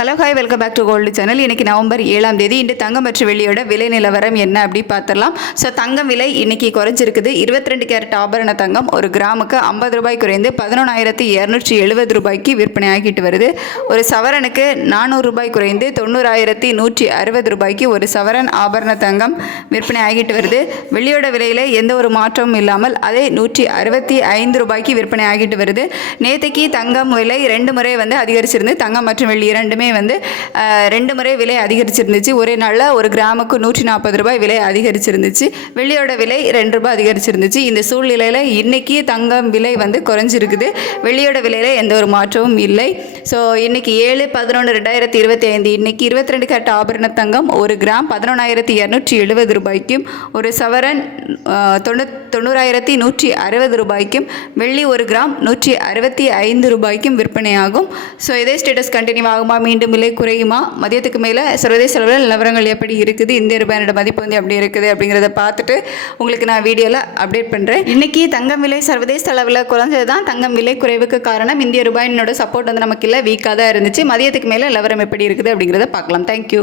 Hello hi welcome back to gold channel. இன்றைக்கி November 7ஆம் தேதி. இன்று தங்கம் மற்றும் வெள்ளியோட விலை நிலவரம் என்ன அப்படி பார்த்துடலாம். ஸோ தங்கம் விலை இன்றைக்கி குறைஞ்சிருக்குது. 22 கேரட் ஆபரண தங்கம் ஒரு கிராமுக்கு 50 ரூபாய் குறைந்து 11,270 ரூபாய்க்கு விற்பனை ஆகிட்டு வருது. ஒரு சவரனுக்கு 400 ரூபாய் குறைந்து 90,160 ரூபாய்க்கு ஒரு சவரன் ஆபரண தங்கம் விற்பனை ஆகிட்டு வருது. வெள்ளியோட விலையில் எந்த ஒரு மாற்றமும் இல்லாமல் அதே 165 ரூபாய்க்கு விற்பனை ஆகிட்டு வருது. நேற்றுக்கு தங்கம் விலை 2 முறை அதிகரிச்சிருந்து தங்கம் மற்றும் வெள்ளி இரண்டுமே 2 முறை விலை அதிகரிச்சிருந்துச்சு. ஒரே நாளில் ஒரு கிராமுக்கு 140 ரூபாய் விலை அதிகரிச்சிருந்துச்சு. வெள்ளியோட விலை 2 ரூபாய் அதிகரிச்சிருந்துச்சு. இந்த சூழ்நிலையில் இன்றைக்கி தங்கம் விலை குறைஞ்சிருக்குது. வெள்ளியோட விலையில் எந்த ஒரு மாற்றமும் இல்லை. ஸோ இன்றைக்கி 7/11/2025 இன்றைக்கி 22 கேரட் ஆபரண தங்கம் ஒரு கிராம் 11,270 ரூபாய்க்கும் ஒரு சவரன் 90,160 ரூபாய்க்கும் வெள்ளி ஒரு கிராம் 165 ரூபாய்க்கும் விற்பனையாகும். ஸோ இதே ஸ்டேட்டஸ் கண்டினியூ ஆகுமா, மீண்டும் விலை குறையுமா, மதியத்துக்கு மேலே சர்வதேச அளவில் நிலவரங்கள் எப்படி இருக்குது, இந்திய ரூபாயோட மதிப்பு எப்படி இருக்குது அப்படிங்கிறத பார்த்துட்டு உங்களுக்கு நான் வீடியோவில் அப்டேட் பண்ணுறேன். இன்றைக்கி தங்கம் விலை சர்வதேச அளவில் குறைஞ்சது தான். தங்கம் விலை குறைவுக்கு காரணம் இந்திய ரூபாயினோட சப்போர்ட் நமக்கு இல்லை, வீக்காக தான் இருந்துச்சு. மதியத்துக்கு மேலே நிலவரம் எப்படி இருக்குது அப்படிங்கிறத பார்க்கலாம். தேங்க்யூ.